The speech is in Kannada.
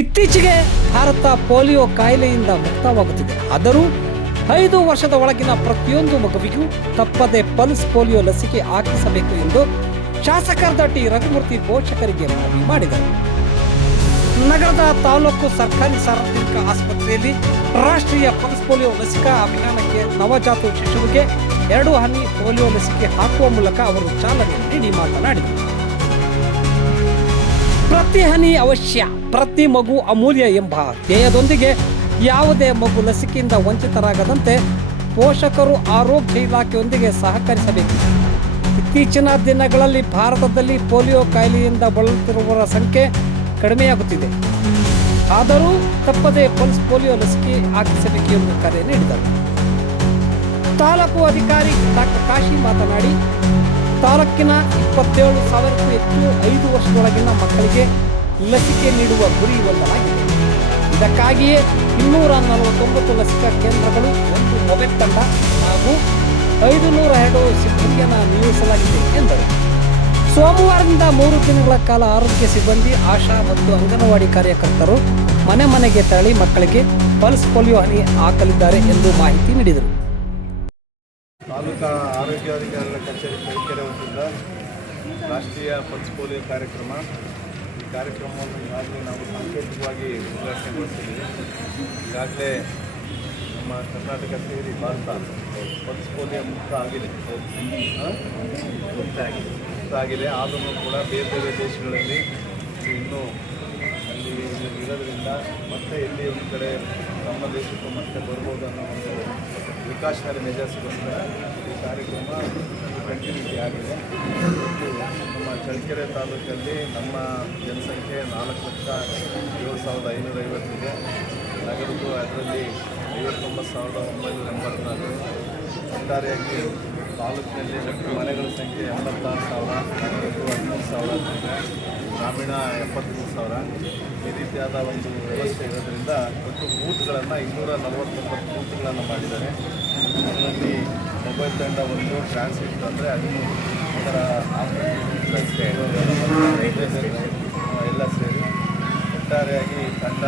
ಇತ್ತೀಚೆಗೆ ಭಾರತ ಪೋಲಿಯೋ ಕಾಯಿಲೆಯಿಂದ ಮುಕ್ತವಾಗುತ್ತಿದೆ. ಆದರೂ 5 ವರ್ಷದ ಒಳಗಿನ ಪ್ರತಿಯೊಂದು ಮಗುವಿಗೂ ತಪ್ಪದೆ ಪಲ್ಸ್ ಪೋಲಿಯೋ ಲಸಿಕೆ ಹಾಕಿಸಬೇಕು ಎಂದು ಶಾಸಕರಾದ ಟಿ ರಘುಮೂರ್ತಿ ಪೋಷಕರಿಗೆ ಮನವಿ ಮಾಡಿದರು. ನಗರದ ತಾಲೂಕು ಸರ್ಕಾರಿ ಸಾರ್ವಜನಿಕ ಆಸ್ಪತ್ರೆಯಲ್ಲಿ ರಾಷ್ಟ್ರೀಯ ಪಲ್ಸ್ ಪೋಲಿಯೋ ಲಸಿಕಾ ಅಭಿಯಾನಕ್ಕೆ ನವಜಾತ ಶಿಶುವಿಗೆ 2 ಹನಿ ಪೋಲಿಯೋ ಲಸಿಕೆ ಹಾಕುವ ಮೂಲಕ ಅವರು ಚಾಲನೆ ನೀಡಿ ಮಾತನಾಡಿದರು. ಪ್ರತಿ ಹನಿ ಅವಶ್ಯ, ಪ್ರತಿ ಮಗು ಅಮೂಲ್ಯ ಎಂಬ ಧ್ಯೇಯದೊಂದಿಗೆ ಯಾವುದೇ ಮಗು ಲಸಿಕೆಯಿಂದ ವಂಚಿತರಾಗದಂತೆ ಪೋಷಕರು ಆರೋಗ್ಯ ಇಲಾಖೆಯೊಂದಿಗೆ ಸಹಕರಿಸಬೇಕು. ಇತ್ತೀಚಿನ ದಿನಗಳಲ್ಲಿ ಭಾರತದಲ್ಲಿ ಪೋಲಿಯೋ ಕಾಯಿಲೆಯಿಂದ ಬಳಲುತ್ತಿರುವವರ ಸಂಖ್ಯೆ ಕಡಿಮೆಯಾಗುತ್ತಿದೆ. ಆದರೂ ತಪ್ಪದೇ ಪಲ್ಸ್ ಪೋಲಿಯೋ ಲಸಿಕೆ ಹಾಕಿಸಬೇಕು ಎಂದು ಕರೆ ನೀಡಿದರು. ತಾಲೂಕು ಅಧಿಕಾರಿ ಡಾಕ್ಟರ್ ಕಾಶಿ ಮಾತನಾಡಿ, ತಾಲೂಕಿನ 27,000ಕ್ಕೂ ಹೆಚ್ಚು 5 ವರ್ಷದೊಳಗಿನ ಮಕ್ಕಳಿಗೆ ಲಸಿಕೆ ನೀಡುವ ಗುರಿ ಹೊಂದಲಾಗಿದೆ. ಇದಕ್ಕಾಗಿಯೇ 249 ಲಸಿಕಾ ಕೇಂದ್ರಗಳು, 1 ಮೊಬೈಲ್ ತಂಡ ಹಾಗೂ 502 ಸಿಬ್ಬಂದಿಯನ್ನು ನಿಯೋಜಿಸಲಾಗಿದೆ ಎಂದರು. ಸೋಮವಾರದಿಂದ 3 ದಿನಗಳ ಕಾಲ ಆರೋಗ್ಯ ಸಿಬ್ಬಂದಿ, ಆಶಾ ಮತ್ತು ಅಂಗನವಾಡಿ ಕಾರ್ಯಕರ್ತರು ಮನೆ ಮನೆಗೆ ತೆರಳಿ ಮಕ್ಕಳಿಗೆ ಪಲ್ಸ್ ಪೋಲಿಯೋ ಹನಿ ಹಾಕಲಿದ್ದಾರೆ ಎಂದು ಮಾಹಿತಿ ನೀಡಿದರು. ತಾಲೂಕಾ ಆರೋಗ್ಯಾಧಿಕಾರಿಗಳ ಕಚೇರಿ ತರೀಕೆರೆ ವತಿಯಿಂದ ರಾಷ್ಟ್ರೀಯ ಪಲ್ಸ್ ಪೋಲಿಯೋ ಕಾರ್ಯಕ್ರಮ. ಈ ಕಾರ್ಯಕ್ರಮವನ್ನು ಈಗಾಗಲೇ ನಾವು ಸಾಂಕೇತಿಕವಾಗಿ ಉದ್ಘಾಟನೆಗೊಳಿಸಿದ್ದೀವಿ. ಈಗಾಗಲೇ ನಮ್ಮ ಕರ್ನಾಟಕ ಸೇರಿ ಭಾರತ ಪಲ್ಸ್ ಪೋಲಿಯೋ ಮುಕ್ತ ಆಗಿದೆ. ಆದರೂ ಕೂಡ ಬೇರೆ ಬೇರೆ ದೇಶಗಳಲ್ಲಿ ಇನ್ನೂ ಅಲ್ಲಿ ಇರೋದ್ರಿಂದ ಮತ್ತೆ ಇಲ್ಲಿ ಒಂದು ಕಡೆ ನಮ್ಮ ದೇಶಕ್ಕೂ ಮತ್ತೆ ಬರ್ಬೋದು ಅನ್ನೋ ಒಂದು ವಿಕಾಸಕಾರಿ ಮೆಜರ್ಸ್ಗೋಸ್ಕರ ಈ ಕಾರ್ಯಕ್ರಮ ಕಂಟಿನ್ಯೂಟಿ ಆಗಿದೆ. ಮತ್ತು ನಮ್ಮ ಚಳ್ಳಕೆರೆ ತಾಲೂಕಲ್ಲಿ ನಮ್ಮ ಜನಸಂಖ್ಯೆ 4,07,550 ಇದೆ. ನಗರದ್ದು ಅದರಲ್ಲಿ 59,984. ಒಟ್ಟಾರೆಯಾಗಿ ತಾಲೂಕಿನಲ್ಲಿ ಒಟ್ಟು ಮನೆಗಳ ಸಂಖ್ಯೆ 86,000, ನಗರದ್ದು 13,000 ಇದೆ, ಗ್ರಾಮೀಣ 73,000. ಈ ರೀತಿಯಾದ ಒಂದು ವ್ಯವಸ್ಥೆ ಇರೋದ್ರಿಂದ ಒಟ್ಟು ಬೂತ್ಗಳನ್ನು 249 ಬೂತ್ಗಳನ್ನು ಮಾಡಿದ್ದಾರೆ. ಅದರಲ್ಲಿ ಮೊಬೈಲ್ ತಂಡ 1, ಟ್ರಾನ್ಸಿಟ್ ಅಂದರೆ 13, ಇದರ ಎಲ್ಲ ಸೇರಿ ಒಟ್ಟಾರೆಯಾಗಿ ತಂಡ